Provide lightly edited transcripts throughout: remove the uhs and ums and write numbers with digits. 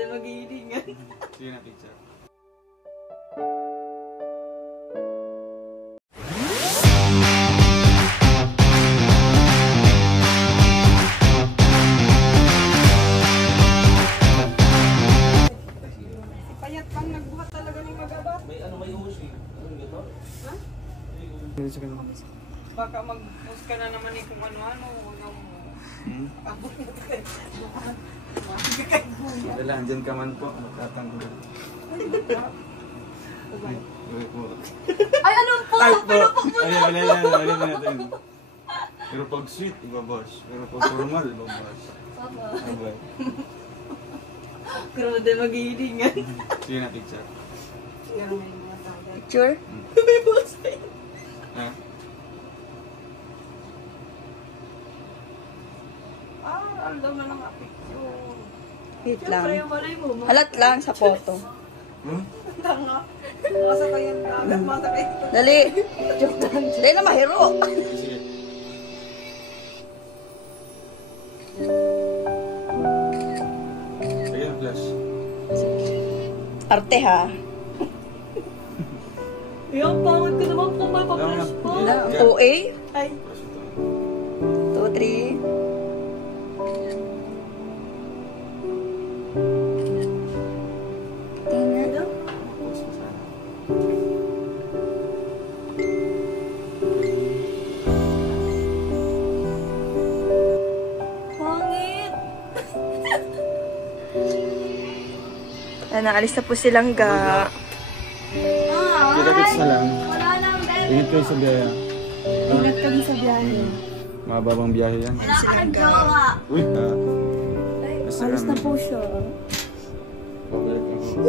din maghihilingan. Sige na, picture. Payat pang nagbuhat talaga ng magabat. May ano, may uhos eh. Ano gito? Ha? Baka mag-post ka na naman eh kung ano-ano. Wala, andyan ka man po. Magtatanggol. Ay, ano po? Pinupok mo na. Wala natin. Pero pag sweet, ibabash. Pero pag formal, ibabash. Abay. Pero din maghihilingan. Sige na, picture. Picture? May post eh. Ha? Ang dami ng picture. Wait Siyempre, lang. malay mo. Halat lang sa photo. Tanga. Masakay yan agad, masakay. Dali. Joke lang. Dali na mahiro. Sige. Sige na, flash. Arte ha. Yung pangit ko naman kung may pa-flash po. Wala. OA. Ay. 2, 3. Tingnan. Pangit. Naalis na po silang ga. Kita-kits na lang. Wala nang bebe. Ingat kayo sa biyaya. Ingat kami sa biyahe. Mababang biyahe yan. Wala ka ng jowa. Uy! Alis na po siya. Pabalik ako.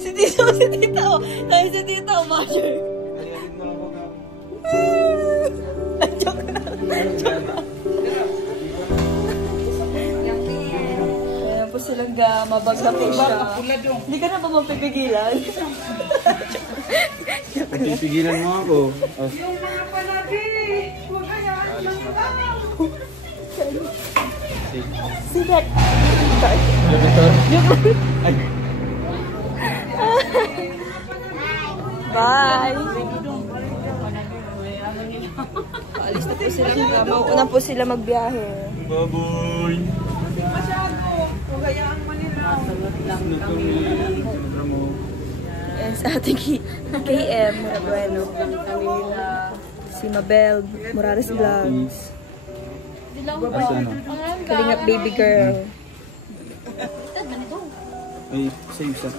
Si Tito. Dahil si Tito, Mother. Ayalin mo lang ko ka. Joke lang. Ayan po silang ga. Mabagla po siya. Hindi ka na ba mapipigilan? Pigilan mo ako. Yung mga panabi. Huwag hayaan ng tao. Si Dad. Ay! Bye! Alis na po sila. Mauna po sila magbiyahe. Baboy! Masyado. Huwag hayaan mo nila. Yan sa ating KM Marabueno. Si Mabel Morales Vlogs. Asa ano? Kalingap baby girl. Ay, save sa.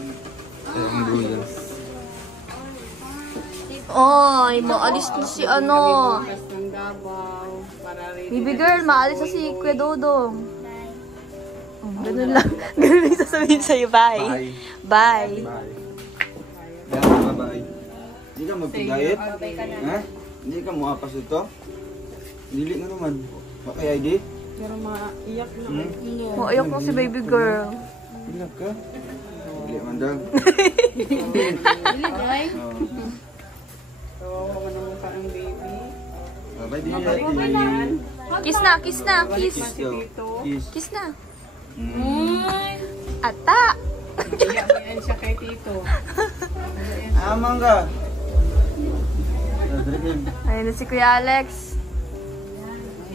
Ay, ang dulo. Oy, maalis na si ano. Baby girl, maalis na si Kuya Dodong. Oh, ganun lang. Ganun lang sasabihin sa'yo. Bye. Bye. Bye. Yan, bye-bye. Hindi ka mag-diet? Ha? Hindi ka muapas ito? Dili na naman. Okay, ID? Pero maiyak na. Maiyak na si baby girl. Ilag ka? Dili man daw. Dili, guy. Oo. Oo, naman ka ang baby. Bye, di Yan. Kiss na, kiss na, kiss. Kiss daw. Kiss. Kiss na. Ay. Ata. Iyak mo yan siya kay Tito. Amang ka. Ayun na si Kuya Alex.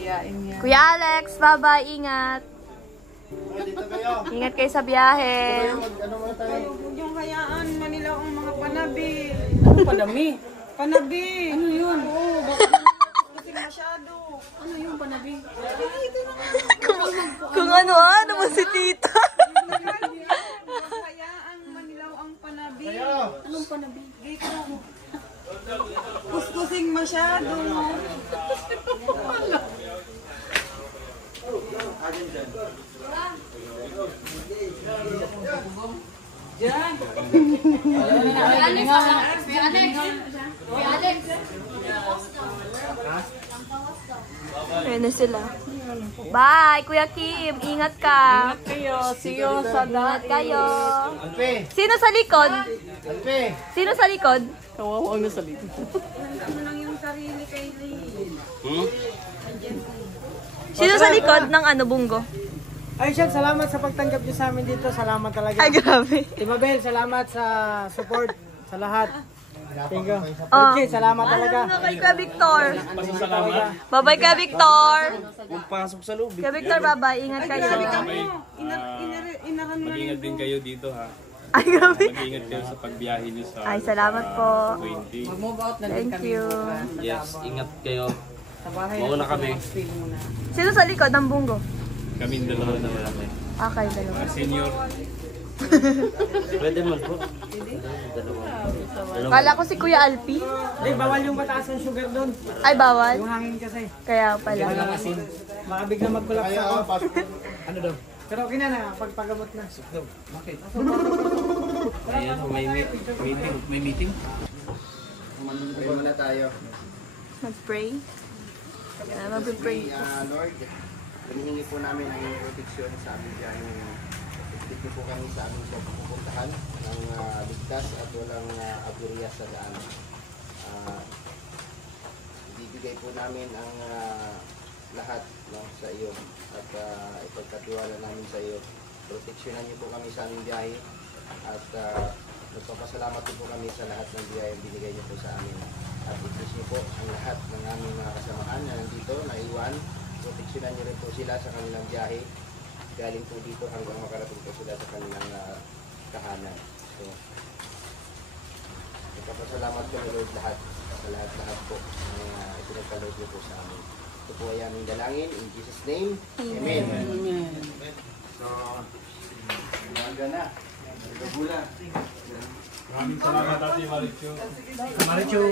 Mahiyain niya. Kuya Alex, bye-bye. Ingat. Ingat kayo sa biyahe. Huwag yung hayaan mo nila ang mga panabi. Ano panami? Panabi. Ano yun? Oo, bakit kasi masyado. Ano yung panabi? Kung ano mo si Tita. Hayaan manilaw ang panabi. Anong panabi? Dito. Kuskusing masyado. Diyan. Ayun na sila. Bye, Kuya Kim. Ingat ka. Kayo, see you sa Ingat dati. kayo. Sino sa likod? Sino sa likod? Kawawa na sa likod. Hmm? Sino sa likod ng ano, Bunggo? Ay, Shell, salamat sa pagtanggap niyo sa amin dito. Salamat talaga. Ay, grabe. Mabel, salamat sa support sa lahat. Thank you. Oh. Okay, salamat talaga. Bye ka, Victor. Bye-bye ka, Victor. Kung pasok sa loob. Ka, Victor, bye-bye. Ingat kayo. Inahan mo na Mag-ingat din kayo dito ha. Ay, grabe. Mag-ingat kayo sa pagbiyahe niyo sa Ay, salamat po. 20. Mag-move out na din Thank kami. you. Yes, ingat kayo. Sa bahay. Mauna kami. Feel muna. Sino sa likod ng Bunggo? Kaming dalawa na wala kayo. Okay, dalawa. Senior. Pwede man po. Kala ko si Kuya Alpi. Hindi, bawal yung mataas ang sugar doon. Ay, bawal. Yung hangin kasi. Kaya pala. Baka bigla mag-collapse ako. Ano daw? Pero okay na, pagpagamot na. Ayan, may meeting. Pray muna tayo. Mag-pray. Mag-pray. Lord, hinihingi po namin ang iyong proteksyon sa aming dyan. Itigit niyo po kami sa aming pupuntahan ng ligtas at walang aberya sa daan. Ibibigay po namin ang lahat sa iyo at ipagkatiwala namin sa iyo. Proteksyonan niyo po kami sa aming biyahe at nagpapasalamat po kami sa lahat ng biyayang binigay niyo po sa amin. At itis niyo po ang lahat ng aming mga kasamahan na nandito, na iwan. Proteksyonan niyo rin po sila sa kanilang biyahe. Galing po dito hanggang makarating po sila sa kanilang tahanan. So, nagpapasalamat kami Lord lahat, sa lahat po na ipinagkaloob niyo po sa amin. Ito po ay aming dalangin. In Jesus' name, Amen. So, umaga na. Nagabula. Maraming salamat Ate Marichu. Marichu.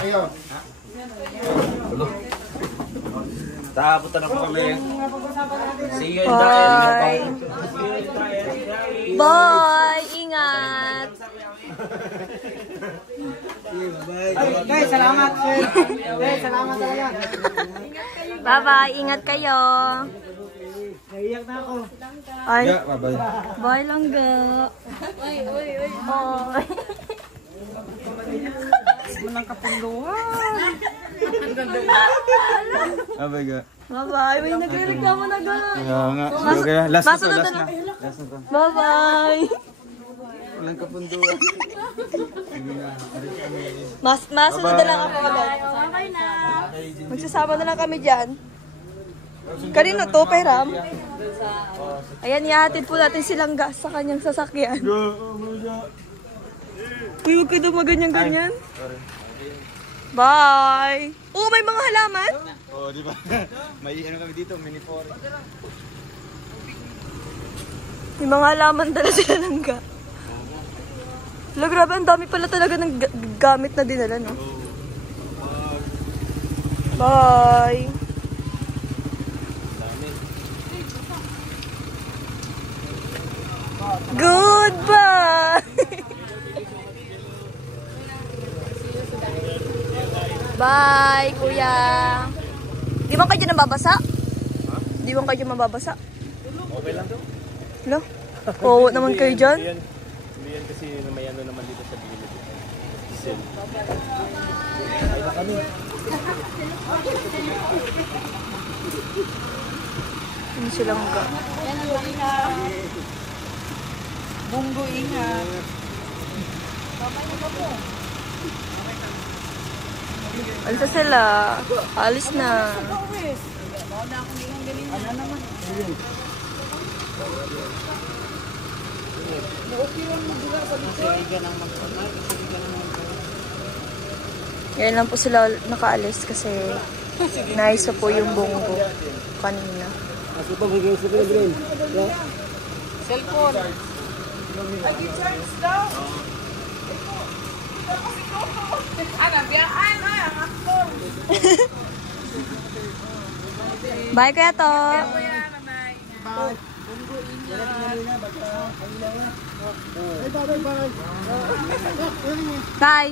Ayo. Punta na po kami. See you in Bye. Bye. Ingat. Guys, salamat. Guys, salamat talaga. Bye-bye. Ingat kayo. Naiyak na ako. Ay. bye-bye. Bye lang ga. Bye. Walang kapunduhan. Bye-bye ga. Bye-bye. May nagre-reklamo na ga. Kaya nga. Okay, last na to, masunod last na na. Last na to. Bye-bye. Walang kapunduan. Masunod na lang ako agad. Okay na. Magsasama na lang kami dyan. Kanina to, Peram. Ayan, ihatid po natin silang gas sa kanyang sasakyan. Uy, huwag ka daw maganyan-ganyan. Bye! Oh, may mga halaman? Oh, di ba? May ano kami dito, mini forest. May mga halaman dala sila ng ga. Hala, grabe, ang dami pala talaga ng gamit na dinala, no? Bye! Goodbye! Bye, kuya! Di ba kayo dyan nababasa? Di ba kayo dyan mababasa? Okay lang daw. Hello? Oo naman kayo dyan. Hindi yan kasi may ano naman dito sa gilid. Diesel. Ano silang ga? Bunggo, ingat. Alis na sila. Alis na. Ngayon lang po sila nakaalis kasi nice po yung Bunggo kanina. Cellphone. Ay-charge daw. Ano, biyaan na. Aktor. Bye, Kuya To. Bye.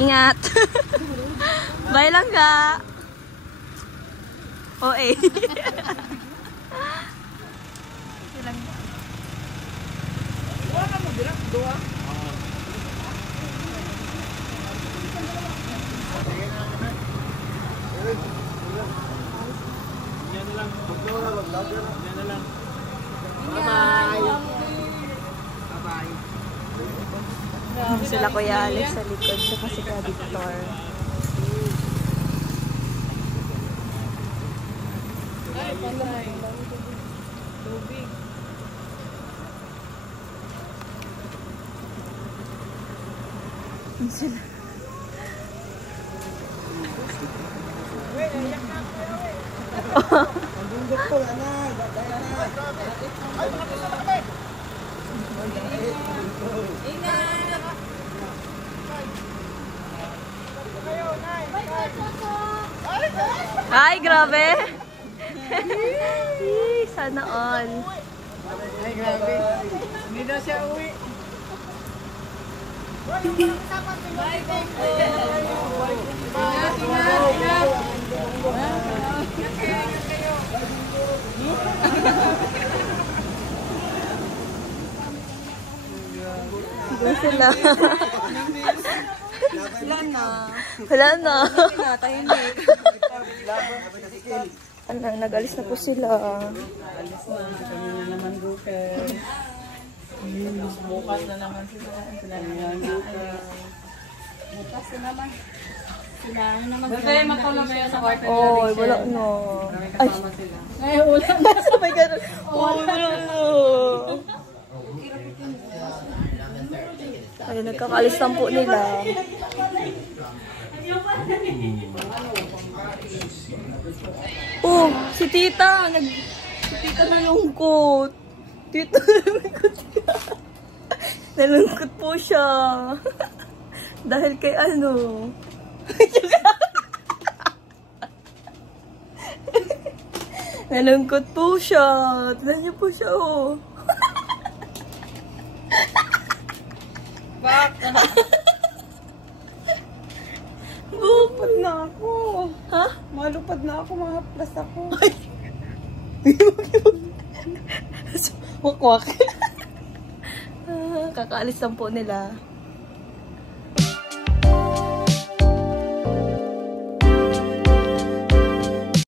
Ingat. Bye lang ka. O eh. Wala mo, direct. Dua. Sila Kuya Alex sa likod siya kasi ka Victor. Sila. Ay, grabe! Sana all. Ay, grabe. Hindi daw siya uwi. Doon sila. Wala na. Wala na. Tahimik. Ano, nag-alis na po sila. Alis na. Kami na naman bukas. Bukas na naman sila. Sila na naman. Bukas na naman. Sila na naman. Basta matulog kayo sa kwarto. Oh, wala na. Ay, Ay, wala na. sabay ganun. Oh, wala na. Ay, nagkakalis lang po nila. Oh, si Tita. Si Tita nalungkot. Tita nalungkot siya. Nalungkot po siya. Dahil kay ano. Nalungkot po siya. Tignan niyo po siya, oh. Malupad na ako. Ha? Malupad na ako. Mahaplas ako. Wakwak. Kakaalis lang po nila.